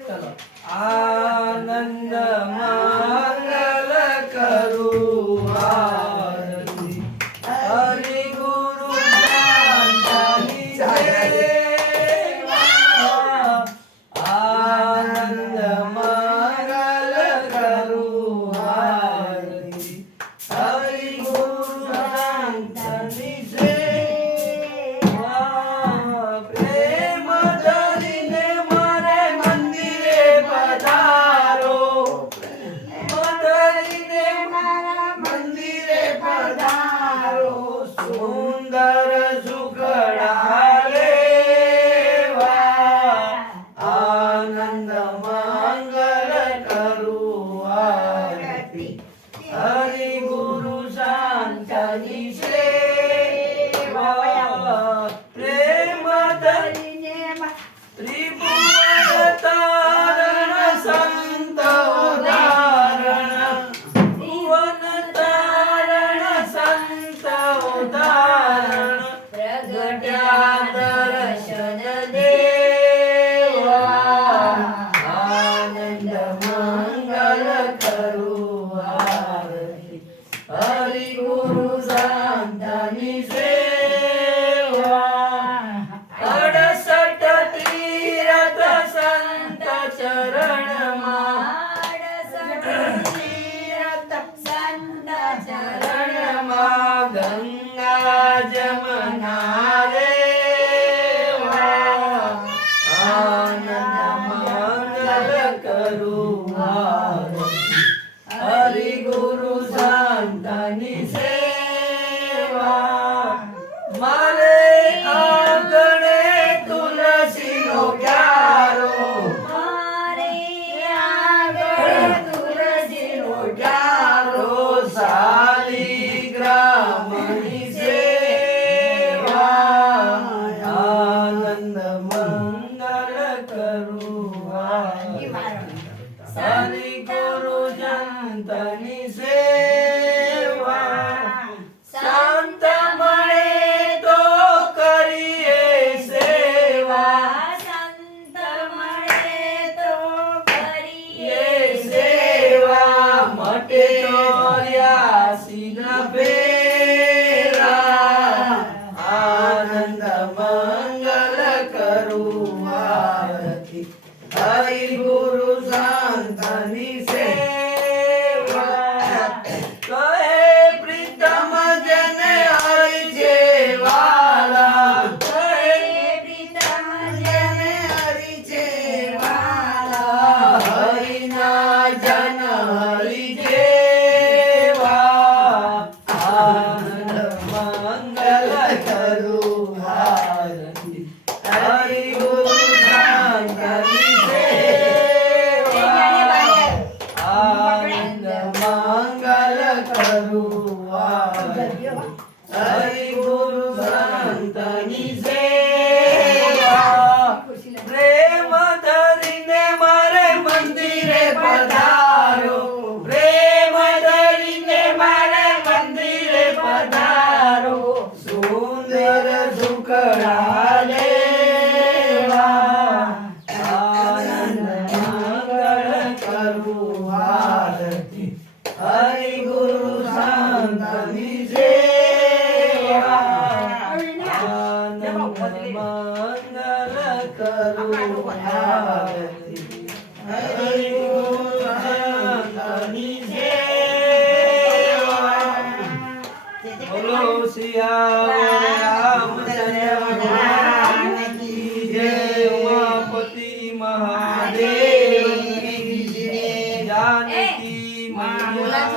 ચલો આનંદ મંગલ કરું આરતી હરિ ગુરુ શાંતાની સેવા આનંદ મંગલ કરું આરતી હરિ ગુરુ શાંતાની સેવા પ્રેમ ધરીને મારે મંદિરે પધારો ધરીને મારા મંદિરે પધારો સુંદર સુખડા લેવા આનંદ મંગલ કરું આરતી હરિ ગુરુ શાંતાની સેવા પ્રેમ ધરીને ત્રિભુવન તારણ સંત ઉદાહરણ ભુવન તારણ સંત ઉદાહરણ પ્રગટ્યા દર્શન દેવા આનંદ મંગલ કરું આરતી હરિ ગુરુ શાંતાની સેવા 68 તીરથ સંત ચરણમાં 68 તીરથ સંત ચરણમાં ગંગા જમના રેવા આનંદ મંગલ કરું આરતી હરિ ગુરુ શાંતાની સેવા મારે આંગણે તુલસીનો ક્યારો મારે આંગણે તુલસીનો ક્યારો શાલિગ્રામની સેવા આનંદ મંગલ કરું હરિ ગુરુ શાંતાની સેવા શાંત મળે તો કરીએ સેવા સંત મળે તો કરીએ સેવા મટે 84 ના ફેરા આનંદ મંગલ કરું આરતી હરિ ગુરુ શાંતાની સેવા કહે પ્રીતમ જને હરિ જેવાલા કહે પ્રીતમ જને હરિ જેવાલા હરિના જન હરિ જેવા આનંદ મંગલ કરું આરતી હરિ ગુરુ શાંતાની આનંદ મંગલ કરું આરતી હરિ ગુરુ શાંતાની સેવા પ્રેમ ધરીને મારે મંદિરે પધારો પ્રેમ ધરીને મારે મંદિરે પધારો સુંદર સુખડા લેવા આનંદ મંગળ કરું આરતી હરિ ગુરુ શાંતાની સેવા આનંદ મંગલ કરું આરતી હરિ ગુરુ શાંતાની સેવા બોલો સિયાવર રામચંદ્ર ભગવાન કી જય ઉમાપતિ મહાદેવ કી જય જાનકી મૈયા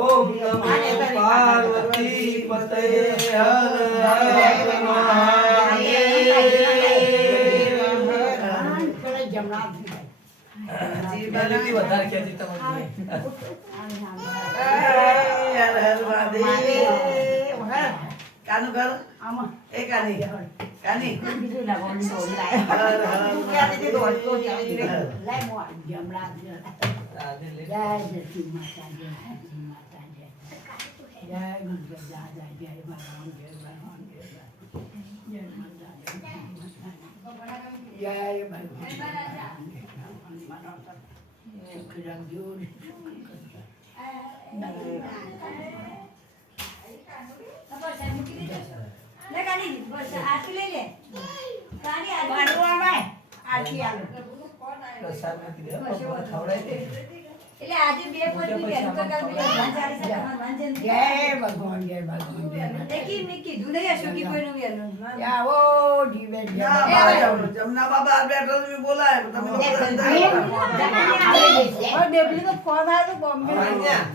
ઓમ નમો પાર્વતી પતે હર હર મહાદેવ વધારે ખેતી તમારી કાનું કર આમાં એ કાની કાની બીજું લાગવાનું તો લાય ક્યાંથી દીધો તો આવી લાય મો જમણા રાધે લે જય જય માતા જય માતા જય જય ગણપતિ દાદા જય ભગવાન જય ભગવાન જય ભગવાન જય માતા જય ભગવાન સુખ રાખજો એટલે આજે બે પોત બી બેન તો કાલ બી ભગવાન ચાલી શકે ભગવાન જન જય ભગવાન જય ભગવાન જય એકી મિકી દુનિયા શોકી કોઈનું વેલું આવો જીવે જમના બાબા બેઠો તમે બોલાય તમે ડેબલી તો ફોન આવ્યો તો બોમ્બે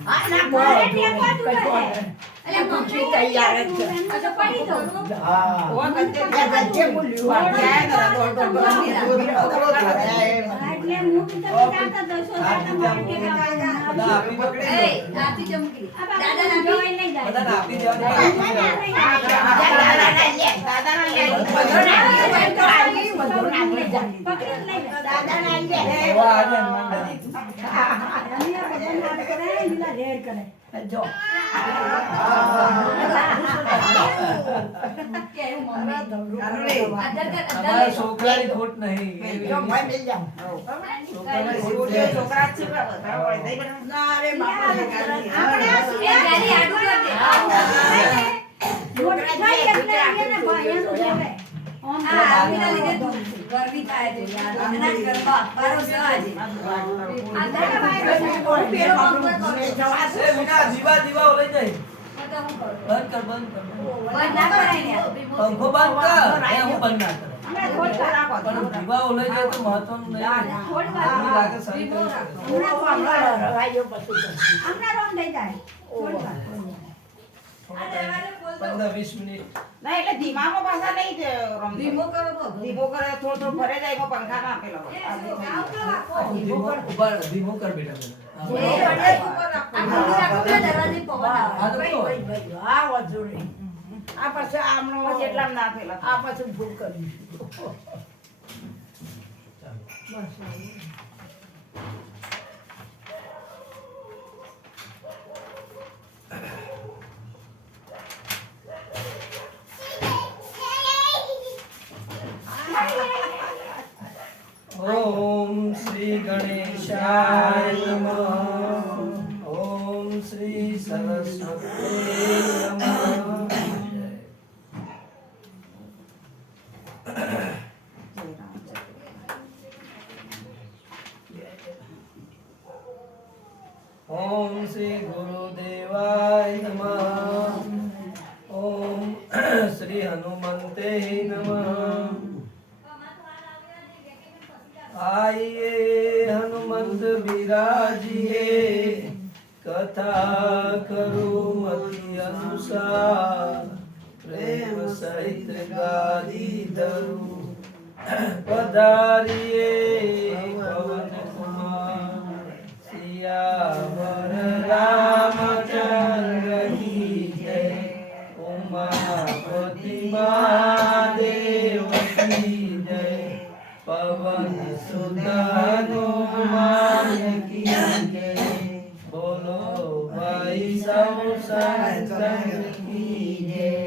હા ના મારે ત્યાં પાછું બોલ થાય. એટલે પૂછી તૈયાર જ છે અચ્છા પડી તો હા ઓ કચ્ચે બોલ્યું એટલે હું તો જાણતા તો સો જાણતા મારે કે એ આપી ચમકી દાદા ના જોઈ નહીં જાય બધા આપી જો અમારા છોકરાની ખોટ નહીં જો ભાઈ મિલ જાઓ છોકરા છે ના રે બાપા ગાડી આડું કર દે મોટા ભાઈ એટલે એને ભાઈ એનું કહેવાય આ આમીના લીધે ગરમી થાય છે યાર અનાજ કરવા બારો જવાજે આ દાદા ભાઈ પેલો એ વિના દીવા ઓલે જાય તો હું કરું બંધ કર બંધ કર બંધ ના કરાય ને પંખો બંધ કર એ હું બંધ ના કર હમણાં થોડી વાર રાખો પણ દીવા ઓલે જાય તો મહત્વનું નહીં થોડી મને વાર લાગે સારી દીવો રીતે. રાખો. રવાયો પછી હમણાં રોમ થઈ જાય થોડી વાર 15-20 મિનિટ ના એટલે ધીમામાં પાછા નહીં જ રમતો. ધીમો કરો તો ધીમો કરે થોડો ભરે જાય એમાં પંખા ના આપેલો હોય. આ ધીમો. ધીમો કર બેટા મને. એ ઉપર રાખો દરવાજે પવન આવે હા, તો કહો. આ વધુ નહીં આ પછી આમનો પછી એટલામાં ના થયેલા. આ પછી ભૂલ કરી ઓમ શ્રી ગણેશાય નમઃ ઓમ શ્રી સરસ્વતી નમઃ ઓમ શ્રી ગુરુદેવાય નમઃ ઓમ શ્રી હનુમંતે નમઃ आइए हनुमंत विराजिए कथा करो मति अनुसार प्रेम सहित गादी धरू पधारिए पवन कुमार सियावर रामचंद्र की जय उमापति महादेव की जय पवन सुत हनुमान की जय बोलो भाई सब संतन की जय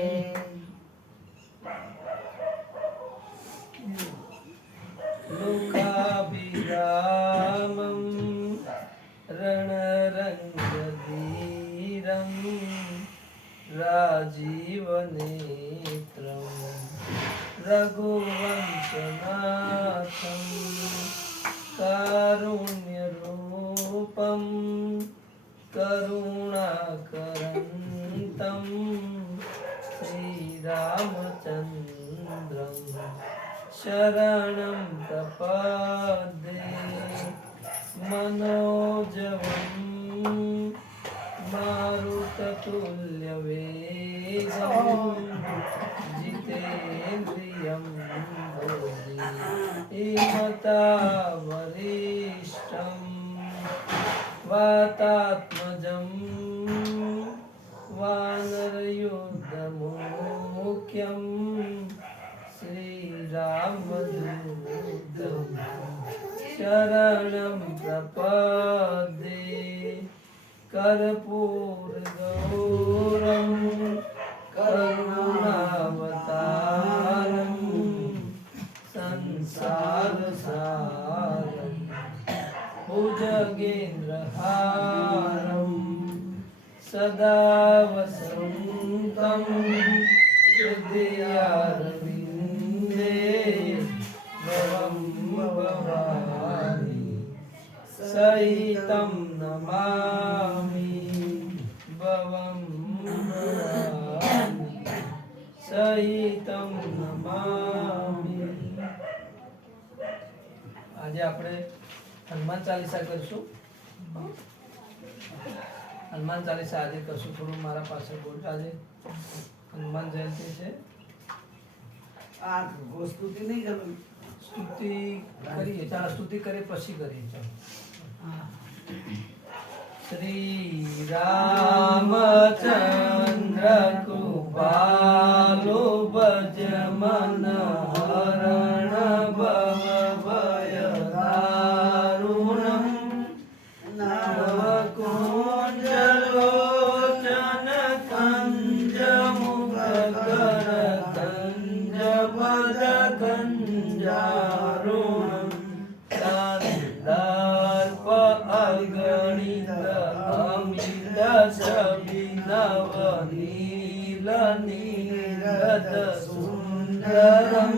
लोकाभिरामं रणरङ्गधीरं राजीवनेत्रं रघुवंशनाथं कारुण्यरूपं करुणाकरन्तं श्रीरामचन्द्रं शरणं प्रपद्ये मनोजवं मारुततुल्यवेगं जितेन्द्रियं बुद्धिमतावरिष्ठं वातात्मजं वानरयुद्धमुख्यं श्रीरामदूतं शरणं प्रपद्ये कर्पूर गौरम करुणावतारम संसार सारम भुजगेन्द्रहारम सदा वसन्तं हृदयारविन्दे भवं भवानि सहितं नमामि भवं भवानि सहितं नमामि। આજે આપણે હનુમાન ચાલીસા કરશું। હનુમાન ચાલીસા આજે કરશું, થોડું મારા પાસે બોલતા આજે હનુમાન જયંતિ છે। આ સ્તુતિ નહીં કરવી, સ્તુતિ કરીએ, ચાલો સ્તુતિ કરીએ પછી કરીએ, ચાલો। શ્રી રામચંદ્ર કૃપાલુ ભજ મન હરણ ભવ ભય દારુણમ નવકુંજલોચન કંજ મુખ કર કંજ પદ કંજારુણમ સંદર્પ અગણિત અમિત છબિનવનીલ નીરદ સુંદરમ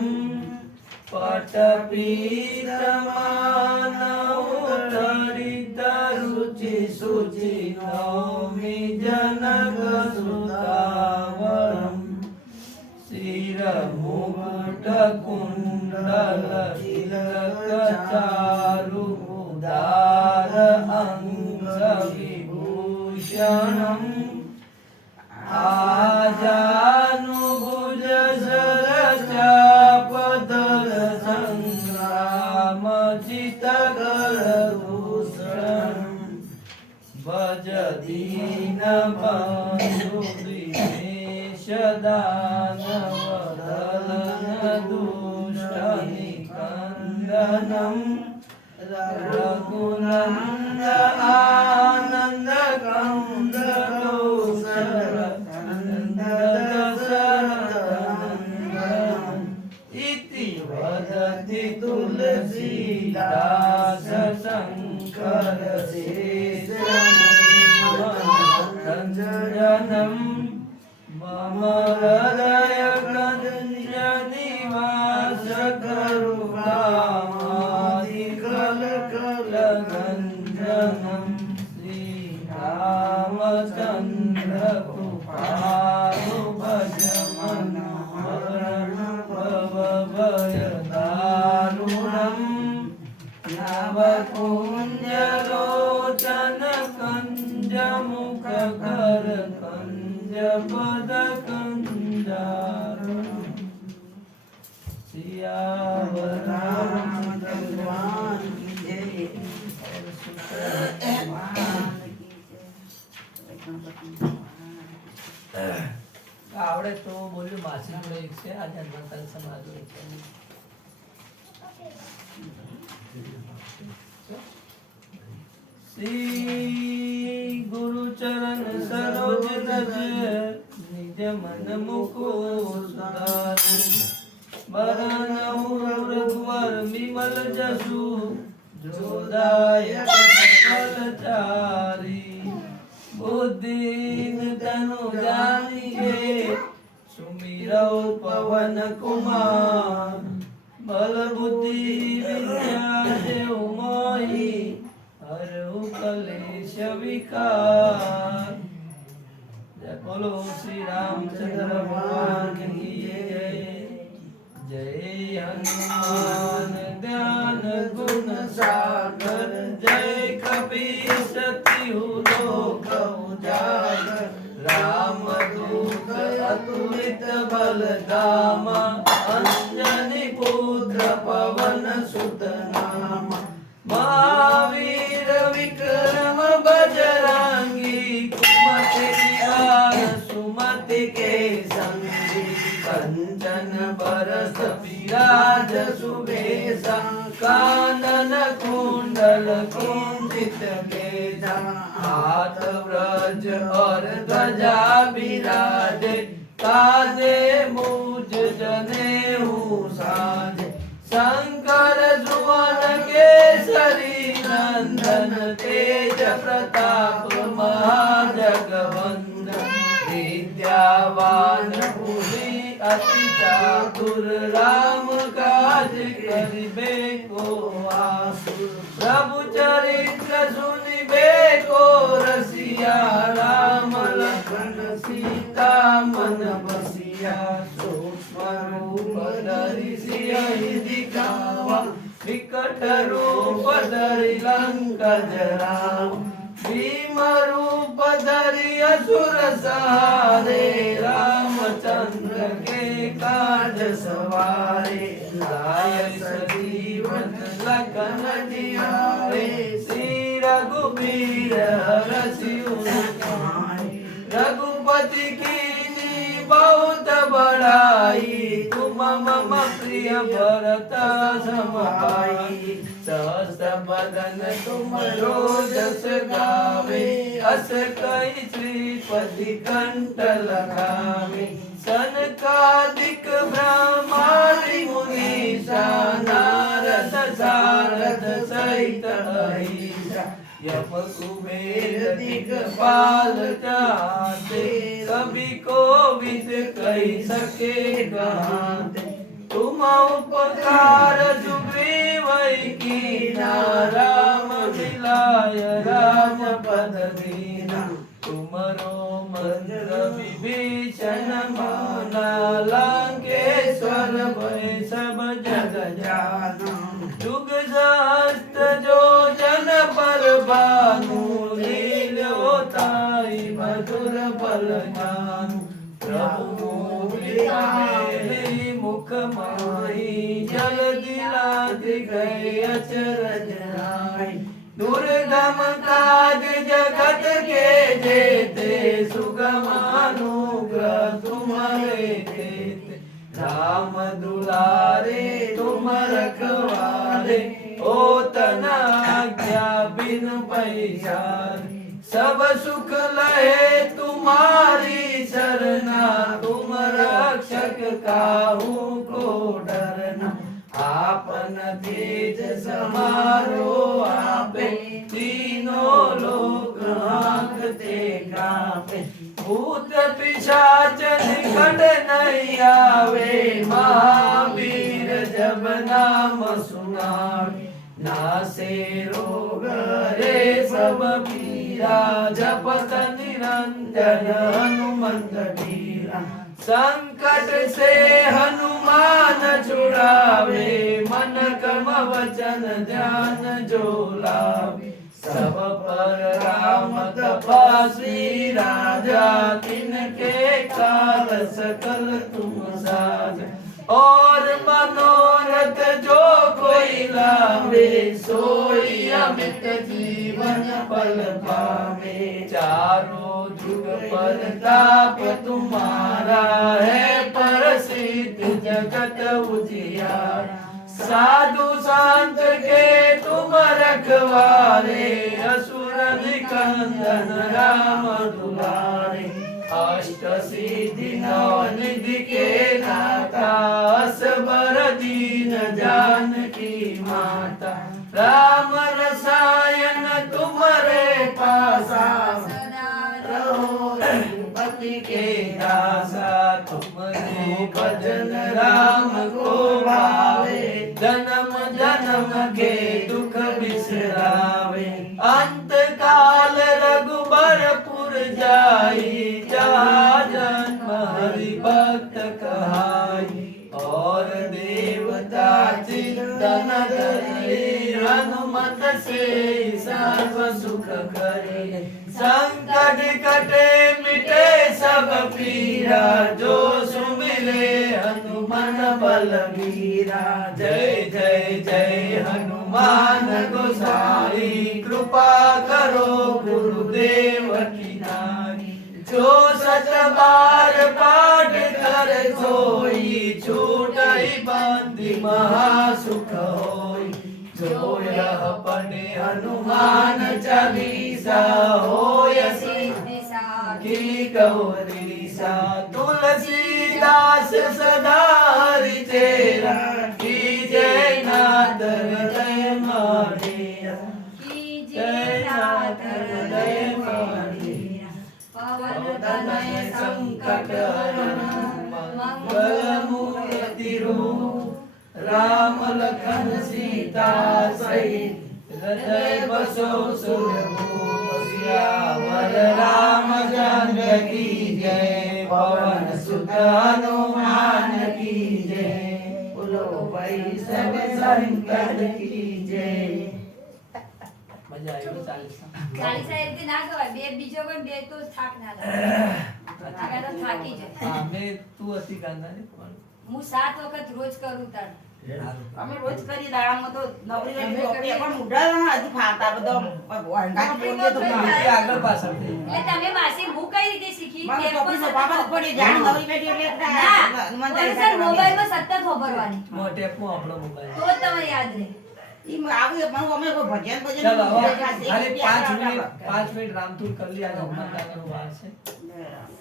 પટપીતમાનૌતરિત રુચિ શુચિ નૌમિ જનક સુતાવરમ શિરમુકુટ કુંડલ તિલક ચારુ ઉદાર અંગ વિભૂષણમ આજાનુભુજ સરચાપધર સંગ્રામ ચિતકરદૂષણમ ભજ દીન બંધુ દિનેશ દાનવદલન દુષ્ટ નિકંદનમ રઘુનંદ આનંદ કંદ કૌશલ નંદ દશરથનંદન ઇતિ વદતિ તુલસીદાસ શંકર શેષનંદનમ મમ હૃદય કંજ નિવાસ કરુણામાદિ કલ કલ ગંજનમ શ્રી રામચંદ્ર કૃપાલુ ભજ મન હરણ ભવ ભય દારુણમ નવકુંજલોચન કંજ મુખ કર કંજ પદ કંજારુણમ સિયાવર રામચંદ્ર ભગવાન કી જય। આવડે તો બોલ્યું માસી જોડે એક છે, આજે હનુમાન ચાલીસા મારા જોડે છે। શ્રી ગુરુ ચરણ સરોજ રજ નિજ મન મુકુર સુધારી બરન રઘુવર વિમલ જસુ જોદાયક ફલચારી बुद्धिन तनु जानिए सुमिरौ पवन कुमार बल बुद्धि विद्या देव मोहि हरहु कलेश विकार। जय बोलो श्री रामचंद्र भगवान की जय। जय हनुमान ज्ञान गुण सागर जय कपीस तिहु लोक उजागर राम दूत अतुलित बल धामा अंजनी पुत्र पवन सुत नामा महावीर विक्रम बजरंगी कुमति निवार सुमति के संगी कंचन बरस विराज सुबेसा कानन कुंडल कुंचित केसा हाथ और ध्वजा बिराजे काजे मुझ जनेऊ साजे शंकर सुवन केसरी नंदन तेज प्रताप महाजगवंदन विद्यावान बुद्धि अति चातुर राम काज करिबे को आसुर प्रभु चरित्र सुनिबे को रसिया राम लखन सीता मन बसिया सूक्ष्म रूप धरि सियहि दिखावा विकट रूप धरि लंका जरावा भीम रूप धरि असुर सहारे रामचंद्र के काज सवारे लाय सजीवन लखन जियारे श्री रघुबीर हरषि उन्नाई रघुपति कीनी बहुत बड़ाई तुम मम प्रिय भरत सम भाई सहस बदन तुम रोजस गावे अस कई श्रीपति कंठ लगावे सनकादिक ब्रह्मादि मुनीसा नारद सारद सहित अहिसा यम कुबेर दिक्पाल चाहते कभी को विद कही सके गाते तुम उपकार सुग्रीव कीना राम मिलाय राम पद दीना तुमरो मंत्र विभीषण माना लंकेश्वर भय सब जग जाना जुग सहस्त्र जो जन पर भानु लील होताई मधुर बल जानु प्रभु मुख माही जल दिलाद गए अचरज राय दुर्गम काज जगत के जेते सुगमानुग्रह तुम्हारे देते राम दुलारे तुम रखवारे ओ तना आज्ञा बिन पैसारे सब सुख लहे तुम्हारी शरणा तुम रक्षक काहू को डरना आपन तेज समारो आपे तीनों लोक हांकते कापे भूत पिशाच निकट नहीं आवे महावीर जब नाम सुनावे नासे रोग रे सब पीरा जपत निरंजन हनुमंत वीरा संकट से हनुमान छुड़ावे मन कर्म वचन ध्यान जो लावे सब पर राम तपस्वी राजा तिनके काल सकल तुम साजा और मनोरथ जो कोई लावे सोई अमित जीवन पल पावे चारों जुग पर ताप तुम्हारा है प्रसिद्ध जगत उजियारा साधु संत के तुम रखवारे असुर निकंदन राम दुलारे अष्ट सिद्धि नव निधि के दाता असबर दीन जानकी माता राम रसायन तुम्हारे पासा रहो रघुपति के दासा तुमने भजन राम को भावे जन्म जन्म के दुख बिसरावे अंत काल रघुबरपुर जाई जहाँ जन्म हरि भक्त कहाई और देवता चिंतन करे हनुमत से सर्व सुख करे संकट कटे मिटे सब पीरा जो सुमिरे हनुमान बलवीरा जय जय जय हनुमान गोसाई कृपा करो गुरुदेव की नारी जो सत बार पाठ कर सोई छूटई बंदी महासुख होई जो यह पढ़े हनुमान चालीसा होय सिद्धि सा રાખી કૌરી સા તુલસીદાસ સદા રીતે રાખી જય નાથ હૃદય મળીરા કી જય નાથ હૃદય મળીરા પવન તનય સંકટ હરણ મંગલ મૂર્તિ રૂપ રામ લખન સીતા સહિત હૃદય બસો સુરભૂપ સિયાવર રામચંદ્ર કી જય પવન સુત હનુમાન કી જય બોલો ભાઈ સબ શંકર કી જય મજા આવી ચાલીસા ચાલીસા એ રીતે ના ગવાય બે બીજો કોઈ બે તો થાક ના લાગે આ તો થાકી જાય હા મેં તું હતી ગાંધા ને હું 7 વખત રોજ કરું તાર અમે રોજ કરી દાડામાં તો નવરી વેલી ચોપડી પણ ઉડાડવા હજી ફાવતા બધો ભગવાન બોલીએ તો આગળ પાછળ થઈ એટલે તમે માસી હું કઈ રીતે શીખી મને ચોપડી નો બાબા પડી જાણ નવરી બેઠી એટલે સર મોબાઈલમાં સતત ખબરવાની ટેપમાં આપણો મોબાઈલ તો તમને યાદ રહે ઈ આવી પણ અમે કોઈ ભજન ભજન ચલો હવે ખાલી 5 મિનિટ રામધૂન કરી લી આ હનુમાન દાદાનો વાર છે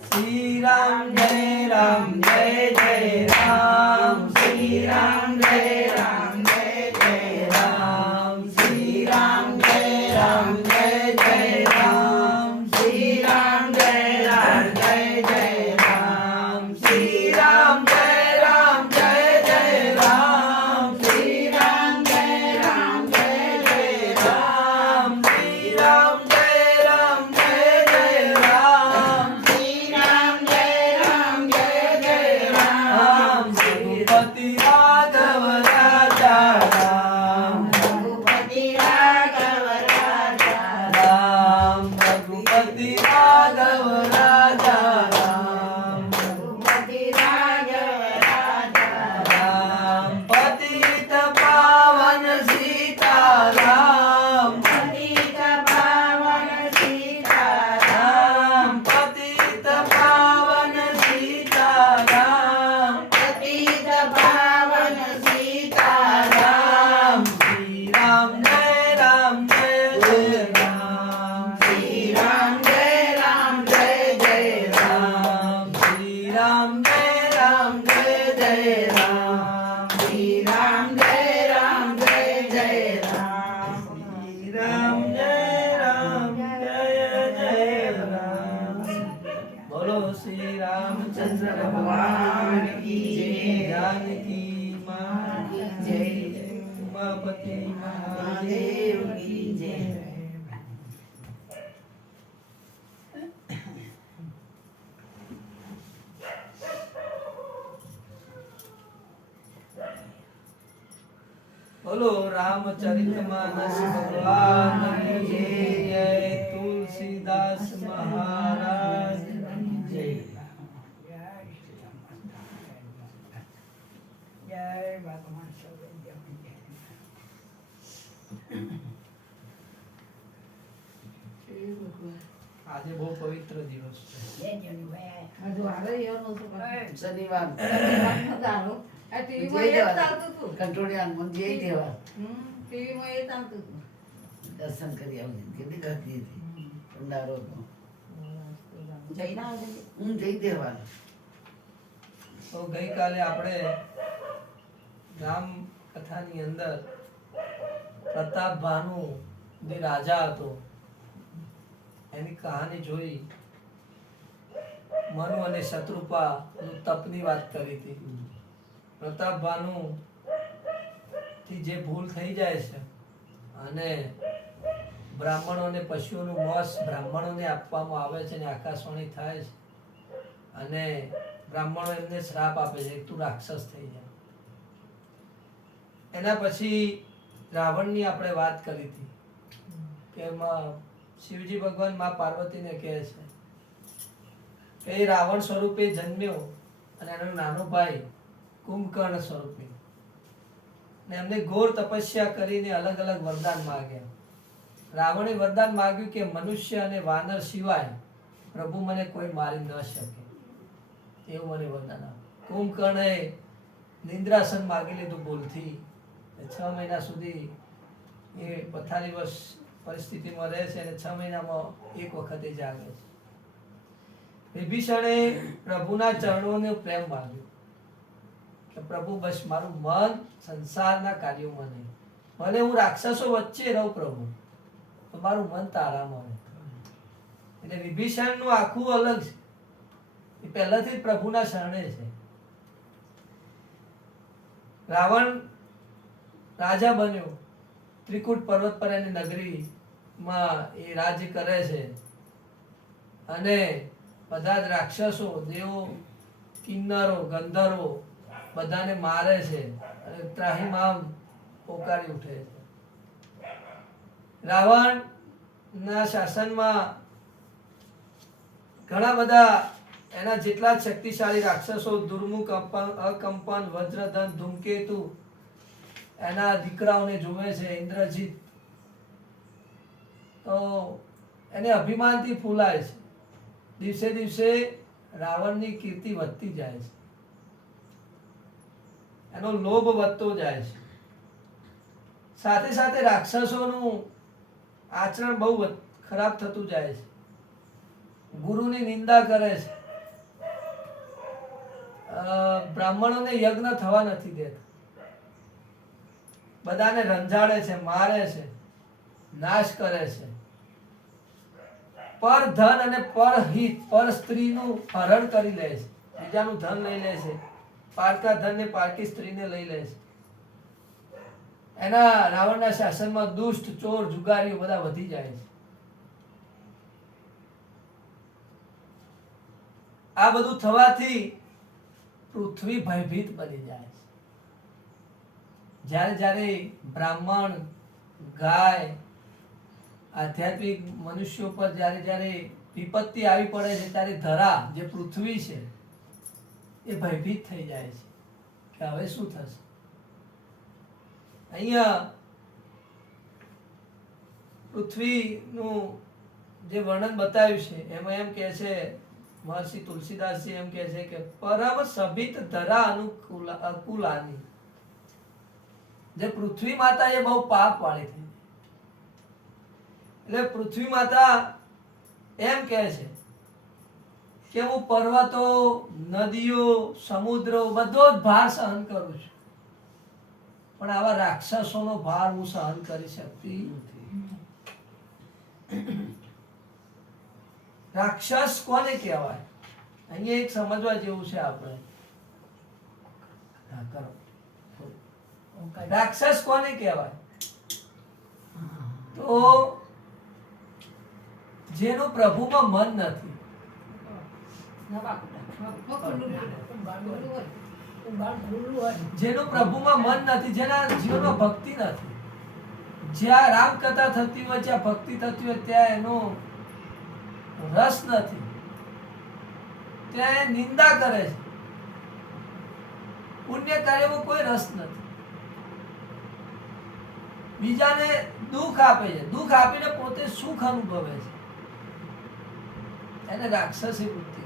શ્રી રામ જય રામ જય જય રામ શ્રી રામ જય રામ જય જય રામ શ્રી રામ જય રામ જય જય રામ શ્રી રામ જય રામ જય જય રામ શ્રી રામ જય રામ જય જય રામ શ્રી રામ જય રામ જય જય રામ શ્રી રામ જય રામ જય જય રામ શ્રી રામ જય રામ જય જય રામ રઘુપતિ રાઘવ રાજા રામ રઘુપતિ રાઘવ રાજા રામ રઘુપતિ રાઘવ રાજા રામ રઘુપતિ રાઘવ રાજા રામ પતિત પાવન સીતારામ પતિત પાવન સીતારામ પતિત પાવન સીતારામ પતિત પાવન સીતારામ શ્રી રામ જય રામ જય જય રામ શ્રી રામ જય રામ જય જય રામ શ્રી રામ જય રામ જય જય રામ શ્રી રામ જય રામ જય જય રામ શ્રી રામ જય રામ જય જય રામ બોલો શ્રી રામચંદ્ર ભગવાન કી જય जानकी मां की जय उमापति महादेव की जय बोलो रामचरितमानस भगवान की जय तुलसीदास महाराज की जय જય ભગવાન સૌભાગ્ય આજે બહુ પવિત્ર દિવસ છે શનિવાર કંટોળિયા હનુમાન જઈ દેવા દર્શન કરી આવી કેટલી ગતિ હતી ભંડારો હતો જઈને આવજે. હું જઈ દેવા તો ગઈકાલે આપણે રામ કથાની અંદર પ્રતાપ ભાનુ જે રાજા હતો એની કહાની જોઈ મનુ અને શત્રુપા તપની વાત કરી હતી પ્રતાપ ભાનુ થી જે ભૂલ થઈ જાય છે અને બ્રાહ્મણો અને પશુઓનું માંસ બ્રાહ્મણોને આપવામાં આવે છે અને આકાશવાણી થાય છે અને બ્રાહ્મણો એમને શ્રાપ આપે છે તું રાક્ષસ થઈ જા એના પછી રાવણની આપણે વાત કરી હતી કે શિવજી ભગવાન માં પાર્વતીને કહે છે કે એ રાવણ સ્વરૂપે જન્મ્યો અને એનો નાનો ભાઈ કુંભકર્ણ સ્વરૂપે ને એમને ઘોર તપસ્યા કરીને અલગ અલગ વરદાન માંગ્યા રાવણે વરદાન માંગ્યું કે મનુષ્ય અને વાનર સિવાય પ્રભુ મને કોઈ મારી ન શકે એવું મને વરદાન આપ્યું કુંભકર્ણએ નિંદ્રાસન માગી લીધું ભૂલથી 6 મહિના સુધી એ પથારીવશ પરિસ્થિતિમાં રહે છે અને 6 મહિનામાં એક વખત એ જાગે છે વિભીષણે પ્રભુના ચરણોને પ્રેમ માગ્યો કે પ્રભુ બસ મારું મન સંસારના કાર્યોમાં નહીં, ભલે હું રાક્ષસો વચ્ચે રહું પ્રભુ, તો મારું મન તારામાં રહે. એટલે વિભીષણનું આખું અલગ છે, એ પહેલાથી જ પ્રભુના શરણે છે. રાવણ રાજા બન્યો, ત્રિકૂટ પર્વત પર એની નગરીમાં એ રાજ્ય કરે છે અને બધા જ રાક્ષસો, દેવો, કિન્નરો, ગંધર્વો બધાને મારે છે અને ત્રાહિમામ પોકારી ઉઠે છે. રાવણના શાસનમાં ઘણા બધા એના જેટલા જ શક્તિશાળી રાક્ષસો, દુર્મુખ, અકંપન, વજ્રધન, ધૂમકેતુ, એના દીકરાઓને જોવે છે, ઇન્દ્રજીત, તો એને અભિમાનથી ફૂલાય છે. દિવસે દિવસે રાવણની કીર્તિ વધતી જાય છે, એનો લોભ વધતો જાય છે. સાથે સાથે રાક્ષસોનું આચરણ બહુ ખરાબ થતું જાય છે. ગુરુની નિંદા કરે છે, બ્રાહ્મણોને યજ્ઞ થવા નથી દેતા, બધાને રંજાડે છે, મારે છે, નાશ કરે છે. પર ધન અને પર હિત, પર સ્ત્રીનું હરણ કરી લે છે, બીજાનું ધન લઈ લે છે, પારકા ધન ને પારકી સ્ત્રીને લઈ લે છે. એના રાવણના શાસનમાં દુષ્ટ, ચોર, જુગારીઓ બધા વધી જાય છે. આ બધું થવાથી પૃથ્વી ભયભીત બની જાય છે. જ્યારે જ્યારે બ્રાહ્મણ, ગાય, આધ્યાત્મિક મનુષ્યો પર જ્યારે જ્યારે વિપત્તિ આવી પડે છે, ત્યારે ધરા, જે પૃથ્વી છે, એ ભયભીત થઈ જાય છે કે હવે શું થશે. અહીંયા પૃથ્વીનું જે વર્ણન બતાવ્યું છે એમાં એમ કહે છે, મહર્ષિ તુલસીદાસજી એમ કહે છે કે પરમ સભિત ધરા અકુલાની, જે પૃથ્વી માતા એ બહુ પાપ વાળી થઈ. એટલે પૃથ્વી માતા એમ કહે છે કે હું પર્વતો, નદીઓ, સમુદ્રો બધો જ ભાર સહન કરું છું, પણ આવા રાક્ષસોનો ભાર હું સહન કરી શકતી નથી. રાક્ષસ કોને કહેવાય? અહીંયા એક સમજવા જેવું છે આપણે. રાક્ષસ કોને કહેવાય? તો જેનું પ્રભુમાં મન નથી, જેનું પ્રભુમાં મન નથી, જેના જીવનમાં ભક્તિ નથી. જ્યાં રામ કથા થતી હોય, જ્યાં ભક્તિ થતી હોય, ત્યાં એનો રસ નથી, ત્યાં નિંદા કરે છે. પુણ્ય કાર્યમાં કોઈ રસ નથી, બીજાને દુઃખ આપે છે, દુઃખ આપીને પોતે સુખ અનુભવે છે, એને રાક્ષસી વૃત્તિ.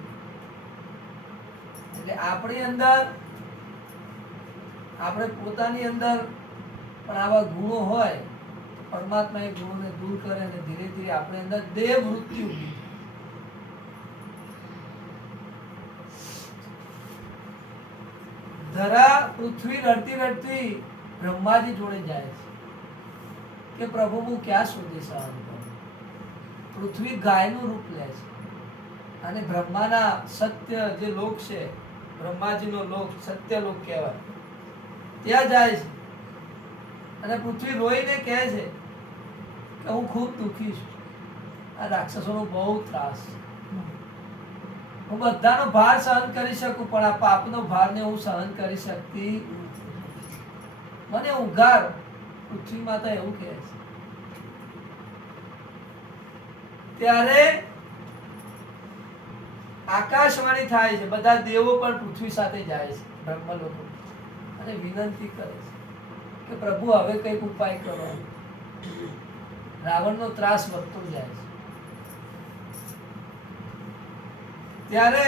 એટલે આપણી અંદર, આપણે પોતાની અંદર પણ આવા ગુણો હોય, પરમાત્મા એ ગુણોને દૂર કરે અને ધીરે ધીરે આપણી અંદર દેહ વૃત્તિ ઉભી. ધરા, પૃથ્વી રડતી રડતી બ્રહ્માજી જોડે જાય છે કે પ્રભુ હું ક્યાં સુધી સહન કરું. પૃથ્વી ગાયનું રૂપ લે છે અને બ્રહ્માના સત્ય જે લોક છે, બ્રહ્માજીનો લોક, સત્ય લોક કહેવાય, ત્યાં જાય છે અને પૃથ્વી રોઈને કહે છે કે હું ખૂબ દુઃખી છું, આ રાક્ષસોનો બહુ ત્રાસ છે, હું બધાનો ભાર સહન કરી શકું પણ આ પાપનો ભારને હું સહન કરી શકતી નથી, મને ઉગારો. પૃથ્વી માતા એવું કહે છે. ત્યારે આકાશવાણી થાય છે, બધા દેવો પણ પૃથ્વી સાથે જાય છે, બ્રહ્મલોકો, અને વિનંતી કરે છે કે પ્રભુ હવે કઈક ઉપાય કરો. રાવણનો ત્રાસ વધતો જાય છે. ત્યારે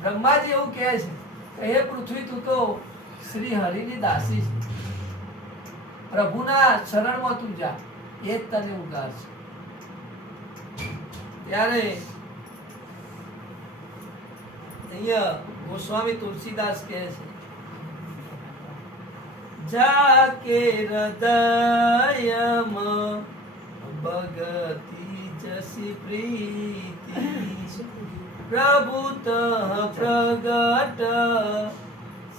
બ્રહ્માજી એવું કહે છે કે હે પૃથ્વી, તું તો શ્રી હરિની દાસી છે, પ્રભુના શરણમાં તું જા, એ જ તને ઉગારશે. ત્યારે અહીંયા ગોસ્વામી તુલસીદાસ કહે છે, જાકે હૃદયમાં ભગતી જસી પ્રીતિ પ્રભુ તઃ પ્રગટ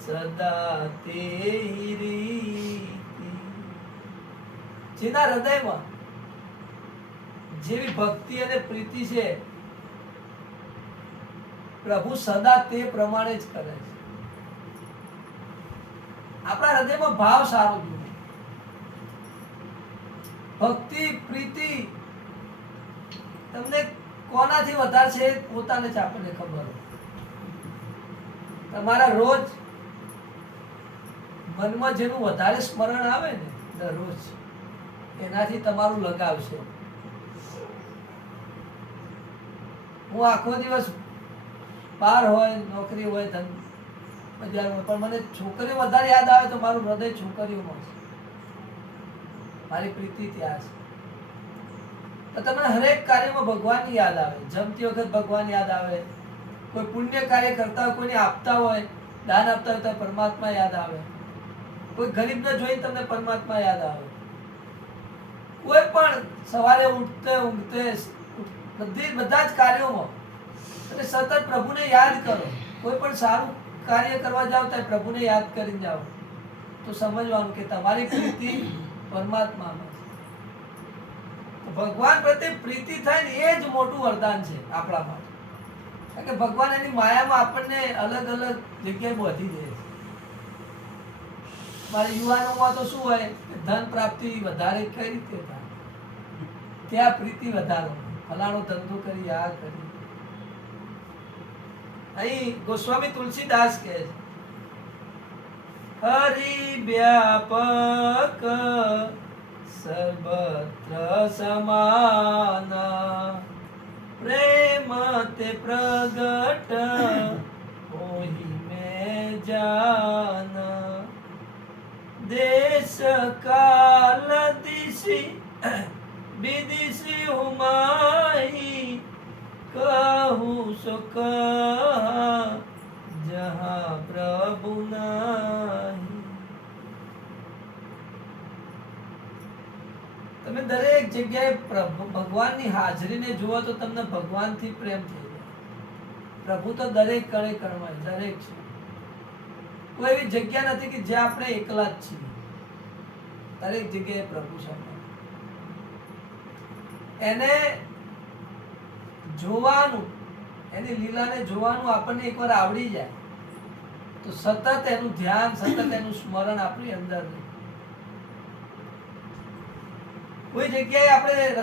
સદા તે રીતિ. જેના હૃદયમાં જેવી ભક્તિ અને પ્રીતિ છે પ્રભુ સદા તે પ્રમાણે જ કરે છે. આપણા હૃદયમાં ભાવ સારો જોઈએ. ભક્તિ પ્રીતિ તમને કોનાથી વધારે છે પોતાને જ આપણને ખબર હોય. તમારા રોજ મનમાં જેનું વધારે સ્મરણ આવે ને દરરોજ એનાથી તમારું લગાવ છે. હું આખો દિવસ બહાર હોય, નોકરી હોય, બજાર હોય, પણ મને છોકરીઓ વધારે યાદ આવે તો મારું હૃદય છોકરીઓમાં છે, મારી પ્રીતિ ત્યાં છે. તો તમને હરેક કાર્યમાં ભગવાનની યાદ આવે. જમતી વખત ભગવાન યાદ આવે, કોઈ પુણ્ય કાર્ય કરતા હોય, કોઈને આપતા હોય, દાન આપતા હોય તો પરમાત્મા યાદ આવે, કોઈ ગરીબને જોઈને તમને પરમાત્મા યાદ આવે. કોઈ પણ સવારે ઉઠતે ઊંઘતે બધા જ કાર્યોમાં તમે સતત પ્રભુને યાદ કરો. કોઈ પણ સારું કાર્ય કરવા જાઓ ત્યારે પ્રભુને યાદ કરીને જાઓ તો સમજવાનું કે તમારી પ્રીતિ પરમાત્મામાં છે. ભગવાન પ્રત્યે પ્રીતિ થાય ને એ જ મોટું વરદાન છે આપણા માટે. કારણ કે ભગવાન એની માયામાં આપણને અલગ અલગ જગ્યાએ બાંધી દે છે. મારા યુવાનોમાં તો શું હોય કે ધન પ્રાપ્તિ વધારે કઈ રીતે થાય, ત્યાં પ્રીતિ વધારો, ફલાણો ધંધો કરી, આ કરી. અહીં ગોસ્વામી તુલસીદાસ કહે છે, હરિ વ્યાપક સર્વત્ર સમાન પ્રેમ તે પ્રગટ હોઈ મેં જાન દેશ કાલ દિશી વિદિશી હુમાઈ કહું સો કહા જહાં પ્રભુ નહીં. તમે દરેક જગ્યાએ ભગવાનની હાજરીને જુઓ તો તમને ભગવાનથી પ્રેમ થઈ જાય. પ્રભુ તો દરેક કણે કણમાં દરેક છે. કોઈ એવી જગ્યા નથી કે જ્યાં આપણે એકલા જ છીએ. દરેક જગ્યાએ પ્રભુ છે. એને જોવાનું, એની લીલાને જોવાનું આપણને એકવાર આવડી જાય તો સતત એનું ધ્યાન, સતત એનું સ્મરણ આપણી અંદર. કોઈ જગ્યાએ આપણે